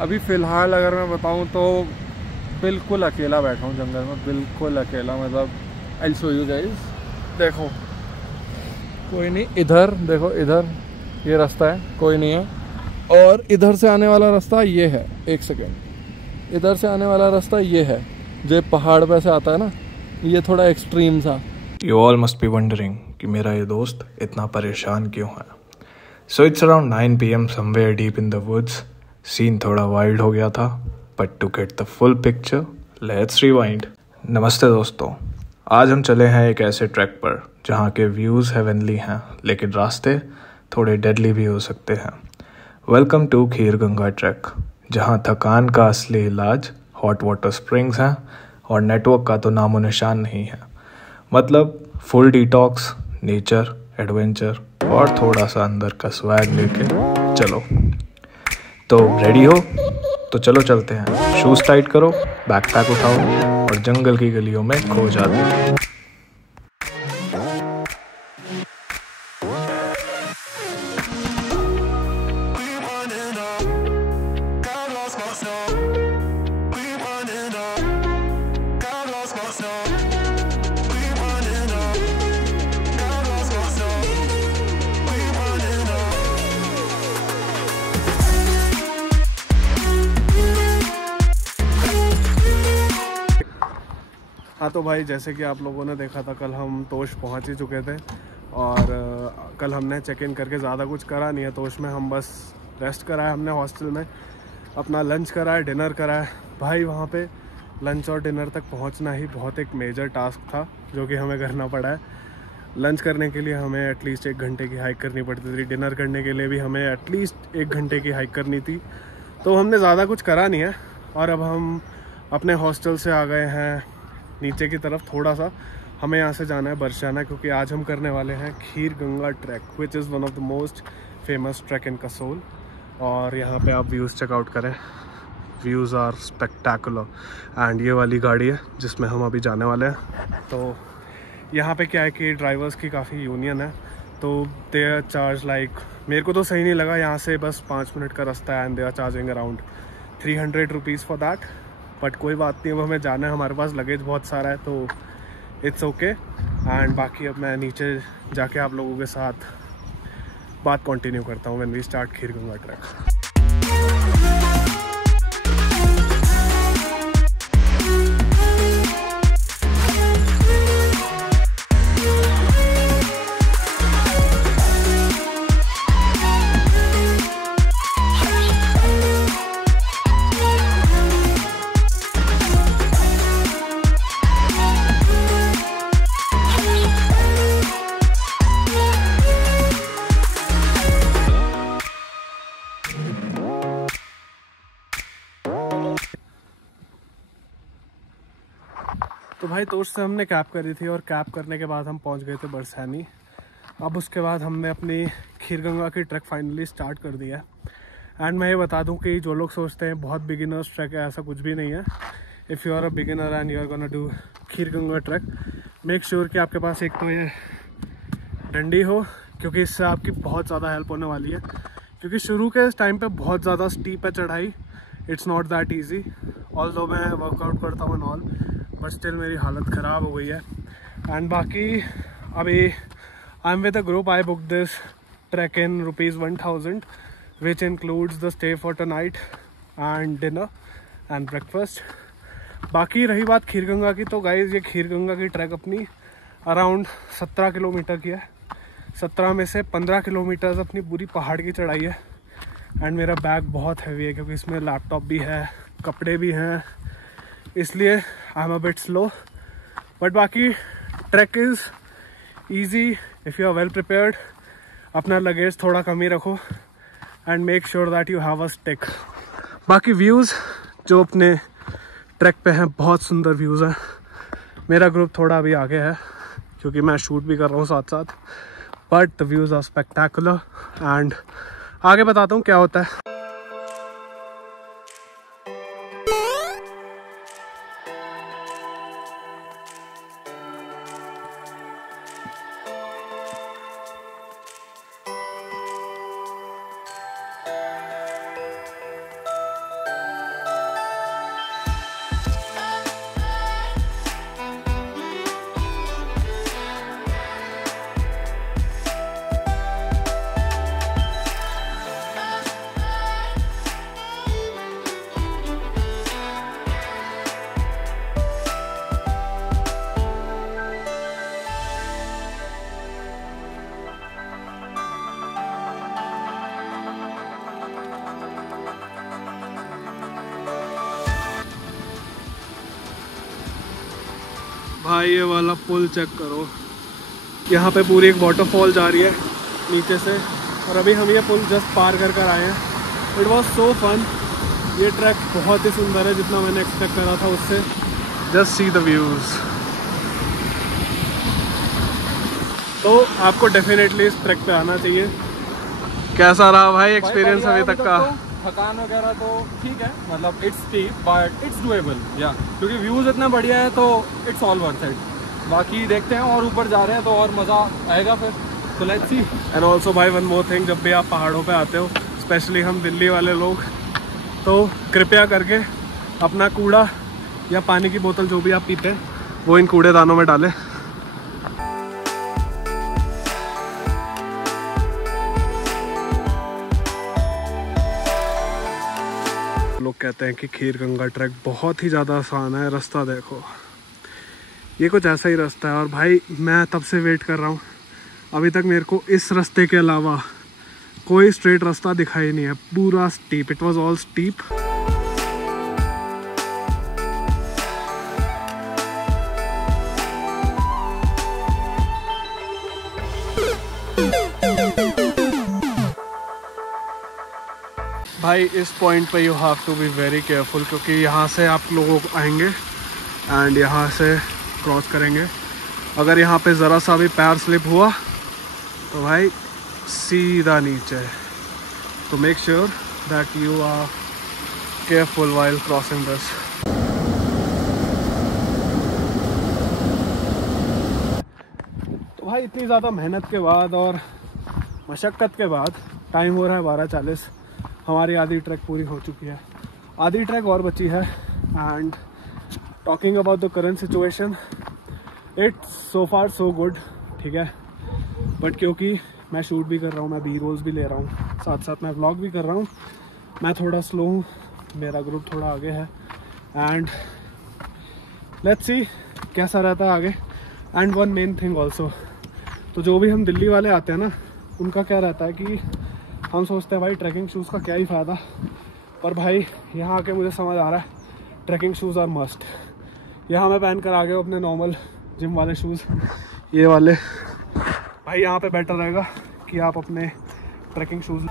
अभी फ़िलहाल अगर मैं बताऊं तो बिल्कुल अकेला बैठा हूं जंगल में, बिल्कुल अकेला। मतलब आई शो यू गाइस, देखो कोई नहीं इधर, देखो इधर ये रास्ता है, कोई नहीं है। और इधर से आने वाला रास्ता ये है, एक सेकेंड, इधर से आने वाला रास्ता ये है जो पहाड़ पे से आता है ना, ये थोड़ा एक्सट्रीम सा। You all must be wondering कि मेरा ये दोस्त इतना परेशान क्यों है। So it's around 9 PM somewhere deep in the woods. Scene थोड़ा वाइल्ड हो गया था, but to get the full picture, let's rewind. नमस्ते दोस्तों, आज हम चले हैं एक ऐसे ट्रैक पर जहाँ के व्यूज़ हेवनली हैं, लेकिन रास्ते थोड़े डेडली भी हो सकते हैं। Welcome to Kheer Ganga trek, जहाँ थकान का असली इलाज हॉट वाटर स्प्रिंग्स हैं और नेटवर्क का तो नामो निशान नहीं है। मतलब फुल डिटॉक्स, नेचर, एडवेंचर और थोड़ा सा अंदर का स्वैग लेके चलो। तो रेडी हो? तो चलो चलते हैं। शूज़ टाइट करो, बैकपैक उठाओ और जंगल की गलियों में खो जाते हैं। हाँ तो भाई, जैसे कि आप लोगों ने देखा था, कल हम तोश पहुँच ही चुके थे और कल हमने चेक इन करके ज़्यादा कुछ करा नहीं है तोश में। हम बस रेस्ट करा है हमने हॉस्टल में, अपना लंच करा है, डिनर करा है। भाई वहाँ पे लंच और डिनर तक पहुँचना ही बहुत एक मेजर टास्क था जो कि हमें करना पड़ा है। लंच करने के लिए हमें एटलीस्ट 1 घंटे की हाइक करनी पड़ती थी, डिनर करने के लिए भी हमें एटलीस्ट 1 घंटे की हाइक करनी थी। तो हमने ज़्यादा कुछ करा नहीं है और अब हम अपने हॉस्टल से आ गए हैं नीचे की तरफ। थोड़ा सा हमें यहाँ से जाना है बरशाना, क्योंकि आज हम करने वाले हैं Kheer Ganga trek, which is one of the most famous trek in Kasol. और यहाँ पे आप व्यूज़ चेकआउट करें, व्यूज़ आर स्पेक्टेकुलर। एंड ये वाली गाड़ी है जिसमें हम अभी जाने वाले हैं। तो यहाँ पे क्या है कि ड्राइवर्स की काफ़ी यूनियन है, तो दे आर चार्ज लाइक, मेरे को तो सही नहीं लगा, यहाँ से बस 5 मिनट का रास्ता है and they are charging around 300 rupees for that. But कोई बात नहीं, अब हमें जाना है, हमारे पास लगेज बहुत सारा है तो इट्स ओके। एंड बाकी अब मैं नीचे जाके आप लोगों के साथ बात कंटिन्यू करता हूँ when we start Kheer Ganga trek. तो भाई तोश से हमने कैब करी थी और कैब करने के बाद हम पहुंच गए थे बरसानी। अब उसके बाद हमने अपनी खीर गंगा की ट्रैक फाइनली स्टार्ट कर दिया है। एंड मैं ये बता दूं कि जो लोग सोचते हैं बहुत बिगिनर्स ट्रैक है, ऐसा कुछ भी नहीं है। If you are a beginner and you are gonna do Kheer Ganga trek, make sure कि आपके पास एक तो ये डंडी हो, क्योंकि इससे आपकी बहुत ज़्यादा हेल्प होने वाली है। क्योंकि शुरू के टाइम पे बहुत ज़्यादा स्टीप है चढ़ाई, it's not that easy. Although मैं वर्कआउट करता हूँ ऑल, बट स्टिल मेरी हालत ख़राब हो गई है। एंड बाकी अभी I am with a group, I book this trek in ₹1000 which includes the stay for tonight and dinner and breakfast. बाकी रही बात खीर गंगा की, तो गाइज ये खीर गंगा की ट्रैक अपनी अराउंड 17 किलोमीटर की है। 17 में से 15 किलोमीटर अपनी पूरी पहाड़ की चढ़ाई है। एंड मेरा बैग बहुत हैवी है क्योंकि इसमें लैपटॉप भी है, कपड़े भी हैं, इसलिए I am a bit slow. But बाकी trek is easy if you are well prepared. अपना लगेज थोड़ा कम ही रखो and make sure that you have a stick. बाकी व्यूज़ जो अपने ट्रैक पे हैं, बहुत सुंदर व्यूज़ हैं। मेरा ग्रुप थोड़ा अभी आगे है क्योंकि मैं शूट भी कर रहा हूँ साथ साथ, but the views are spectacular. And आगे बताता हूँ क्या होता है। भाई ये वाला पुल चेक करो, यहाँ पे पूरी एक वाटरफॉल जा रही है नीचे से, और अभी हम ये पुल जस्ट पार कर आए हैं। It was so fun. ये ट्रैक बहुत ही सुंदर है, जितना मैंने एक्सपेक्ट करा था उससे। Just see the views. तो आपको डेफिनेटली इस ट्रैक पे आना चाहिए। कैसा रहा भाई एक्सपीरियंस अभी तक का? थकान वगैरह तो ठीक है, मतलब it's steep but it's doable या, क्योंकि व्यूज़ इतना बढ़िया है तो इट्स ऑल वर्थ इट। बाकी देखते हैं, और ऊपर जा रहे हैं तो और मज़ा आएगा फिर, तो लेट्स सी। एंड ऑल्सो भाई वन मोर थिंग, जब भी आप पहाड़ों पे आते हो, स्पेशली हम दिल्ली वाले लोग, तो कृपया करके अपना कूड़ा या पानी की बोतल जो भी आप पीते हैं वो इन कूड़ेदानों में डालें। लोग कहते हैं कि खीर गंगा ट्रैक बहुत ही ज़्यादा आसान है। रास्ता देखो, ये कुछ ऐसा ही रास्ता है। और भाई मैं तब से वेट कर रहा हूँ, अभी तक मेरे को इस रास्ते के अलावा कोई स्ट्रेट रास्ता दिखाई नहीं है। पूरा steep, it was all steep. भाई इस पॉइंट पे you have to be very careful, क्योंकि यहाँ से आप लोग आएंगे एंड यहाँ से क्रॉस करेंगे। अगर यहाँ पे ज़रा सा भी पैर स्लिप हुआ तो भाई सीधा नीचे। तो make sure that you are careful while crossing this. तो भाई इतनी ज़्यादा मेहनत के बाद और मशक्क़त के बाद टाइम हो रहा है 12:40। हमारी आधी ट्रैक पूरी हो चुकी है, आधी ट्रैक और बची है। And talking about the current situation, it's so far so good, ठीक है। बट क्योंकि मैं शूट भी कर रहा हूँ, मैं बी रोल्स भी ले रहा हूँ, साथ साथ मैं व्लॉग भी कर रहा हूँ, मैं थोड़ा स्लो हूँ, मेरा ग्रुप थोड़ा आगे है। एंड लेट्स सी कैसा रहता है आगे। And one main thing also, तो जो भी हम दिल्ली वाले आते हैं ना, उनका क्या रहता है कि हम सोचते हैं भाई ट्रैकिंग शूज़ का क्या ही फ़ायदा, पर भाई यहाँ आके मुझे समझ आ रहा है ट्रैकिंग शूज़ आर मस्ट। यहाँ मैं पहन कर आ गया हूँ अपने नॉर्मल जिम वाले शूज़, ये वाले। भाई यहाँ पे बेटर रहेगा कि आप अपने ट्रैकिंग शूज़।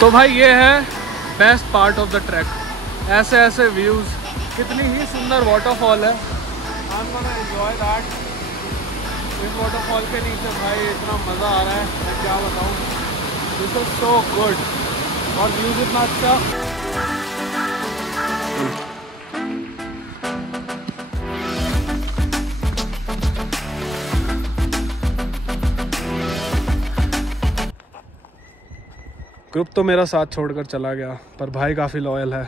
तो भाई ये है best part of the track, ऐसे ऐसे व्यूज़, कितनी ही सुंदर वाटरफॉल है। I am gonna enjoy that. इस वाटरफॉल के नीचे भाई इतना मज़ा आ रहा है, मैं क्या बताऊँ। दिस इज सो गुड, और व्यूज़ इतना अच्छा। ग्रुप तो मेरा साथ छोड़कर चला गया, पर भाई काफ़ी लॉयल है।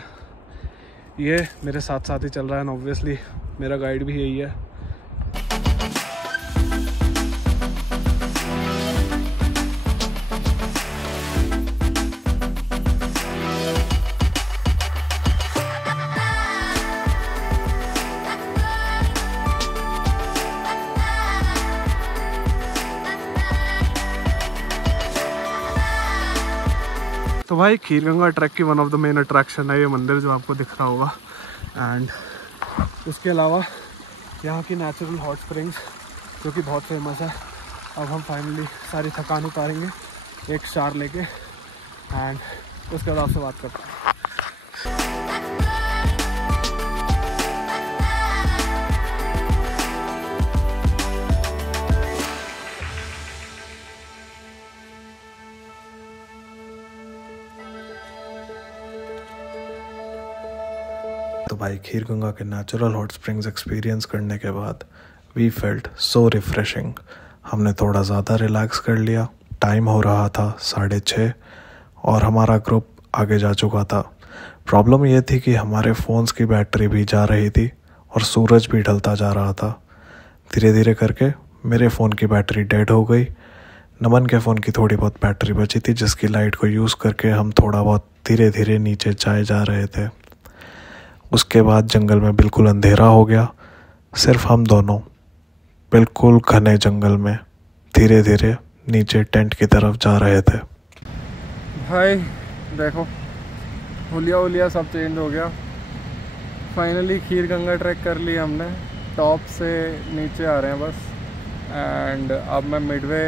ये मेरे साथ साथ ही चल रहा है, ऑब्वियसली मेरा गाइड भी यही है। तो भाई खीर गंगा ट्रैक की one of the main attraction है ये मंदिर जो आपको दिख रहा होगा। एंड उसके अलावा यहाँ की नेचुरल हॉट स्प्रिंग्स जो कि बहुत फेमस है। अब हम फाइनली सारी थकान उतारेंगे एक शार लेके, एंड उसके बाद आपसे बात करते हैं। तो भाई खीर गंगा के नेचुरल हॉट स्प्रिंग्स एक्सपीरियंस करने के बाद वी फेल्ट सो रिफ्रेशिंग। हमने थोड़ा ज़्यादा रिलैक्स कर लिया। टाइम हो रहा था 6:30 और हमारा ग्रुप आगे जा चुका था। प्रॉब्लम ये थी कि हमारे फ़ोन्स की बैटरी भी जा रही थी और सूरज भी ढलता जा रहा था। धीरे धीरे करके मेरे फ़ोन की बैटरी डेड हो गई। नमन के फ़ोन की थोड़ी बहुत बैटरी बची थी, जिसकी लाइट को यूज़ करके हम थोड़ा बहुत धीरे धीरे नीचे जाए जा रहे थे। उसके बाद जंगल में बिल्कुल अंधेरा हो गया, सिर्फ हम दोनों बिल्कुल घने जंगल में धीरे धीरे नीचे टेंट की तरफ जा रहे थे। भाई देखो, हुलिया सब चेंज हो गया। फाइनली खीर गंगा ट्रैक कर ली हमने, टॉप से नीचे आ रहे हैं बस। एंड अब मैं मिडवे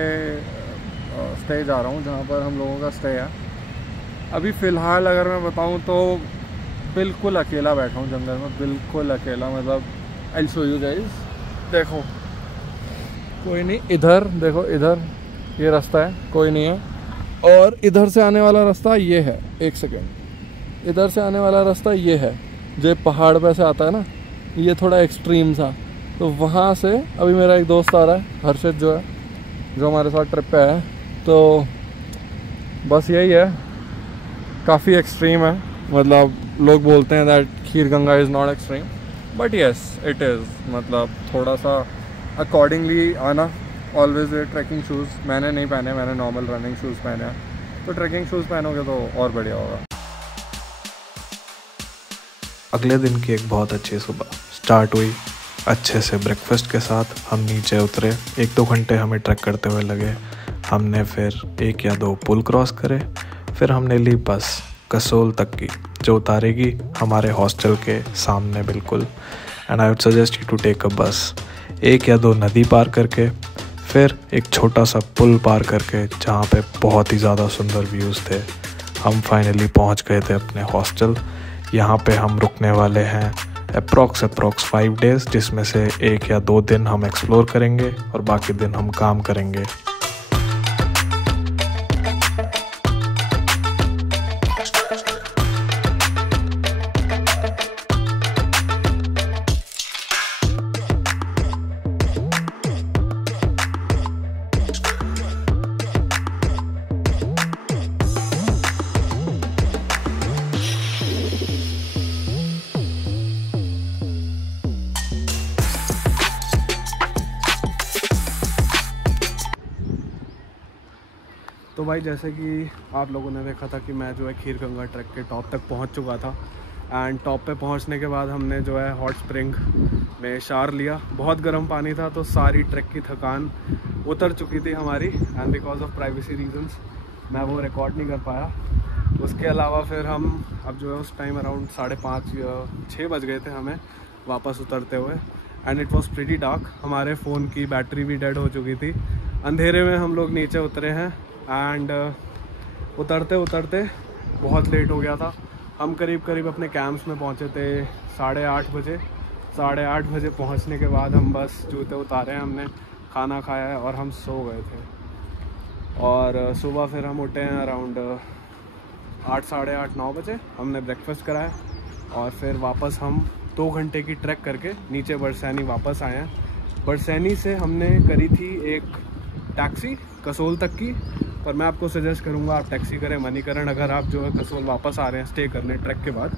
स्टे जा रहा हूँ, जहाँ पर हम लोगों का स्टे है। अभी फ़िलहाल अगर मैं बताऊँ तो बिल्कुल अकेला बैठा हूँ जंगल में, बिल्कुल अकेला। मतलब आई शो यू गाइस, देखो कोई नहीं। इधर देखो, इधर ये रास्ता है, कोई नहीं है। और इधर से आने वाला रास्ता ये है, एक सेकेंड, इधर से आने वाला रास्ता ये है, जो पहाड़ पे से आता है ना, ये थोड़ा एक्सट्रीम सा। तो वहाँ से अभी मेरा एक दोस्त आ रहा है, हर्षित जो है, जो हमारे साथ ट्रिप पे है। तो बस यही है, काफ़ी एक्सट्रीम है। मतलब लोग बोलते हैं that Kheer Ganga is not extreme, but yes it is. मतलब थोड़ा सा अकॉर्डिंगली आना। Always wear trekking shoes. मैंने नहीं पहने, मैंने नॉर्मल रनिंग शूज़ पहने हैं। तो ट्रैकिंग शूज़ पहनोगे तो और बढ़िया होगा। अगले दिन की एक बहुत अच्छी सुबह स्टार्ट हुई। अच्छे से ब्रेकफास्ट के साथ हम नीचे उतरे। 1-2 घंटे हमें ट्रैक करते हुए लगे। हमने फिर 1 या 2 पुल क्रॉस करे। फिर हमने ली बस कसोल तक की, जो उतारेगी हमारे हॉस्टल के सामने बिल्कुल। And I would suggest you to take a bus. 1 या 2 नदी पार करके फिर एक छोटा सा पुल पार करके, जहाँ पे बहुत ही ज़्यादा सुंदर व्यूज़ थे, हम फाइनली पहुँच गए थे अपने हॉस्टल। यहाँ पे हम रुकने वाले हैं अप्रॉक्स 5 डेज़, जिसमें से 1 या 2 दिन हम एक्सप्लोर करेंगे और बाकी दिन हम काम करेंगे। तो भाई जैसे कि आप लोगों ने देखा था कि मैं जो है खीर गंगा ट्रैक के टॉप तक पहुंच चुका था। एंड टॉप पे पहुंचने के बाद हमने जो है हॉट स्प्रिंग में शावर लिया। बहुत गर्म पानी था, तो सारी ट्रैक की थकान उतर चुकी थी हमारी। And because of privacy reasons मैं वो रिकॉर्ड नहीं कर पाया। उसके अलावा फिर हम अब जो है उस टाइम अराउंड 5:30 या 6 बज गए थे हमें वापस उतरते हुए। And it was pretty dark. हमारे फ़ोन की बैटरी भी डेड हो चुकी थी। अंधेरे में हम लोग नीचे उतरे हैं। एंड उतरते उतरते बहुत लेट हो गया था। हम करीब अपने कैंप्स में पहुंचे थे 8:30 बजे। 8:30 बजे पहुंचने के बाद हम बस जूते उतारे, हमने खाना खाया है और हम सो गए थे। और सुबह फिर हम उठे हैं अराउंड 8, 8:30, 9 बजे। हमने ब्रेकफास्ट कराया और फिर वापस हम 2 घंटे की ट्रैक करके नीचे बरसैनी वापस आए हैं। बरसैनी से हमने करी थी एक टैक्सी कसोल तक की, पर मैं आपको सजेस्ट करूंगा आप टैक्सी करें मणिकरण, अगर आप जो है कसोल वापस आ रहे हैं स्टे करने ट्रैक के बाद।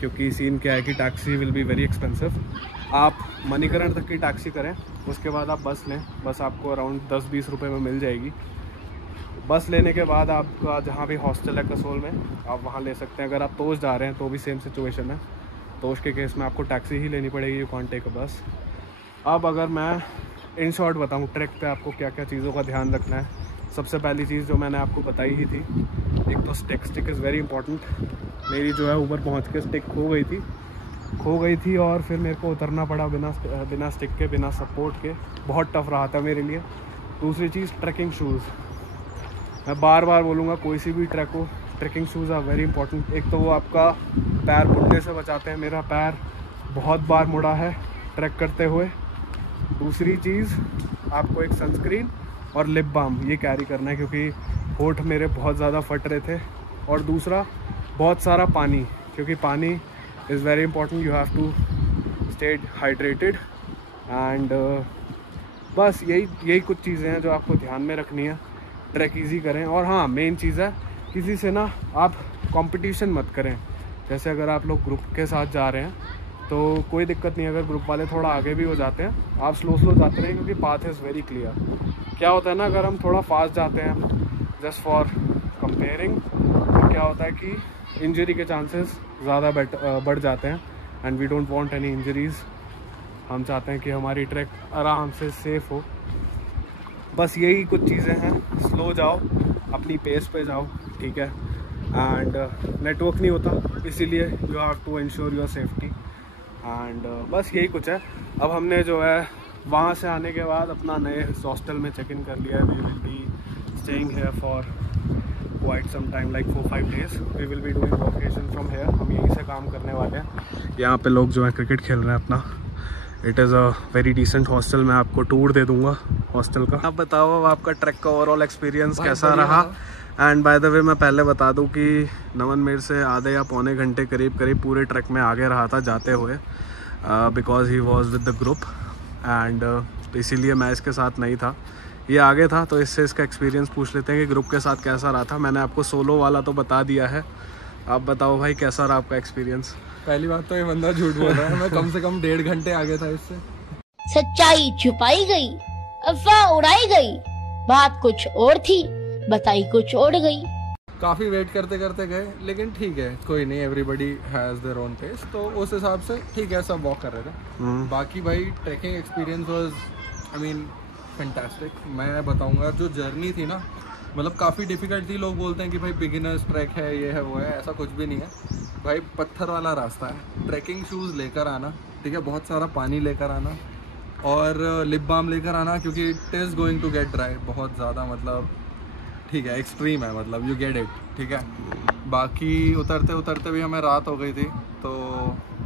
क्योंकि सीन क्या है कि taxi will be very expensive. आप मणिकरण तक की टैक्सी करें, उसके बाद आप बस लें। बस आपको अराउंड 10-20 रुपये में मिल जाएगी। बस लेने के बाद आपका जहाँ भी हॉस्टल है कसोल में, आप वहाँ ले सकते हैं। अगर आप तोश जा रहे हैं तो भी सेम सिचुएशन है। तोश के केस में आपको टैक्सी ही लेनी पड़ेगी, यू कांट टेक अ बस। अब अगर मैं इन शॉर्ट बताऊँ ट्रैक पे आपको क्या क्या चीज़ों का ध्यान रखना है। सबसे पहली चीज़ जो मैंने आपको बताई ही थी, एक तो स्टिक इज़ वेरी इंपॉर्टेंट। मेरी जो है ऊपर पहुंच के स्टिक खो गई थी और फिर मेरे को उतरना पड़ा बिना स्टिक के, बिना सपोर्ट के। बहुत टफ रहा था मेरे लिए। दूसरी चीज़ ट्रैकिंग शूज़। मैं बार बार बोलूँगा, कोई सी भी ट्रैक हो, trekking shoes are very important. एक तो वो आपका पैर मुड़ने से बचाते हैं। मेरा पैर बहुत बार मुड़ा है ट्रैक करते हुए। दूसरी चीज़, आपको एक सनस्क्रीन और लिप बाम ये कैरी करना है, क्योंकि होठ मेरे बहुत ज़्यादा फट रहे थे। और दूसरा, बहुत सारा पानी, क्योंकि पानी is very important. You have to stay hydrated. And बस यही कुछ चीज़ें हैं जो आपको ध्यान में रखनी है। ट्रैक ईजी करें। और हाँ, मेन चीज़ है, किसी से ना आप कंपटीशन मत करें। जैसे अगर आप लोग ग्रुप के साथ जा रहे हैं तो कोई दिक्कत नहीं, अगर ग्रुप वाले थोड़ा आगे भी हो जाते हैं, आप स्लो जाते रहें, क्योंकि पाथ इज़ वेरी क्लियर। क्या होता है ना, अगर हम थोड़ा फास्ट जाते हैं जस्ट फॉर कंपेयरिंग, तो क्या होता है कि इंजरी के चांसेस ज़्यादा बढ़ जाते हैं and we don't want any injuries. हम चाहते हैं कि हमारी ट्रैक आराम से सेफ हो। बस यही कुछ चीज़ें हैं, स्लो जाओ, अपनी पेस पे जाओ, ठीक है। एंड नेटवर्क नहीं होता, इसीलिए you have to ensure your safety and बस यही कुछ है। अब हमने जो है वहाँ से आने के बाद अपना नए हॉस्टल में चेक इन कर लिया है। We will be staying here for quite some time, like 4-5 days। We will be doing workation from here. हम यहीं से काम करने वाले हैं। यहाँ पे लोग जो है क्रिकेट खेल रहे हैं अपना। It is a very decent hostel. मैं आपको टूर दे दूँगा हॉस्टल का। आप बताओ अब आपका ट्रैक का ओवरऑल एक्सपीरियंस कैसा रहा। एंड बाय द वे मैं पहले बता दूं कि नमन मेरे से आधे या पौने घंटे करीब पूरे ट्रैक में आगे रहा था जाते हुए, because he was with the group and इसीलिए मैं इसके साथ नहीं था, ये आगे था। तो इससे इसका एक्सपीरियंस पूछ लेते हैं कि ग्रुप के साथ कैसा रहा था। मैंने आपको सोलो वाला तो बता दिया है, आप बताओ भाई कैसा रहा आपका एक्सपीरियंस। पहली बात तो ये बंदा झूठ बोल रहा है, मैं कम से कम 1.5 घंटे आगे था इससे। सच्चाई छुपाई गई, अफवाह उड़ाई गई, बात कुछ और थी, बताई कुछ और गई। काफ़ी वेट करते करते गए, लेकिन ठीक है, कोई नहीं, everybody has their own pace, तो उस हिसाब से ठीक है, सब वॉक कर रहे थे। बाकी भाई trekking experience was I mean fantastic. मैं बताऊंगा जो जर्नी थी ना, मतलब काफ़ी डिफ़िकल्ट थी। लोग बोलते हैं कि भाई बिगिनर्स ट्रैक है, ये है वो है, ऐसा कुछ भी नहीं है भाई। पत्थर वाला रास्ता है। ट्रैकिंग शूज़ लेकर आना, ठीक है, बहुत सारा पानी लेकर आना और लिप बाम लेकर आना, क्योंकि it is going to get dry बहुत ज़्यादा, मतलब ठीक है, एक्सट्रीम है, मतलब यू गेट इट, ठीक है। बाकी उतरते उतरते भी हमें रात हो गई थी, तो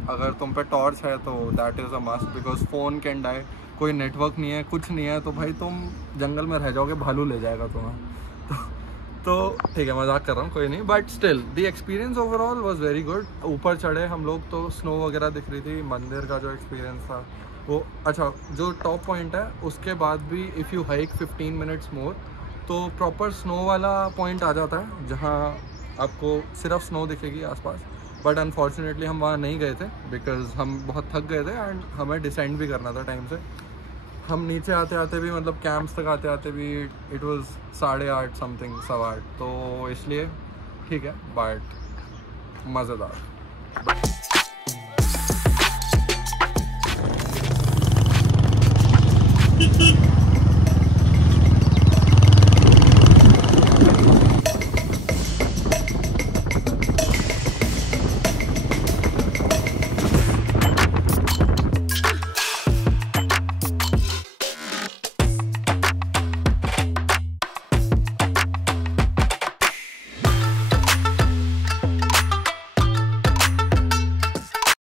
अगर तुम पे टॉर्च है तो that is a must, because phone can die. कोई नेटवर्क नहीं है, कुछ नहीं है, तो भाई तुम जंगल में रह जाओगे, भालू ले जाएगा तुम्हें। तो ठीक है, मजाक कर रहा हूँ, कोई नहीं, but still the experience overall was very good. ऊपर चढ़े हम लोग तो स्नो वगैरह दिख रही थी। मंदिर का जो एक्सपीरियंस था वो अच्छा, जो टॉप पॉइंट है उसके बाद भी if you hike 15 minutes more तो प्रॉपर स्नो वाला पॉइंट आ जाता है, जहाँ आपको सिर्फ स्नो दिखेगी आसपास। बट अनफॉर्चुनेटली हम वहाँ नहीं गए थे, बिकॉज हम बहुत थक गए थे एंड हमें डिसेंड भी करना था टाइम से। हम नीचे आते आते भी, मतलब कैंप्स तक आते आते भी इट वाज 8:30 समथिंग, 8:15, तो इसलिए ठीक है, बट मज़ेदार।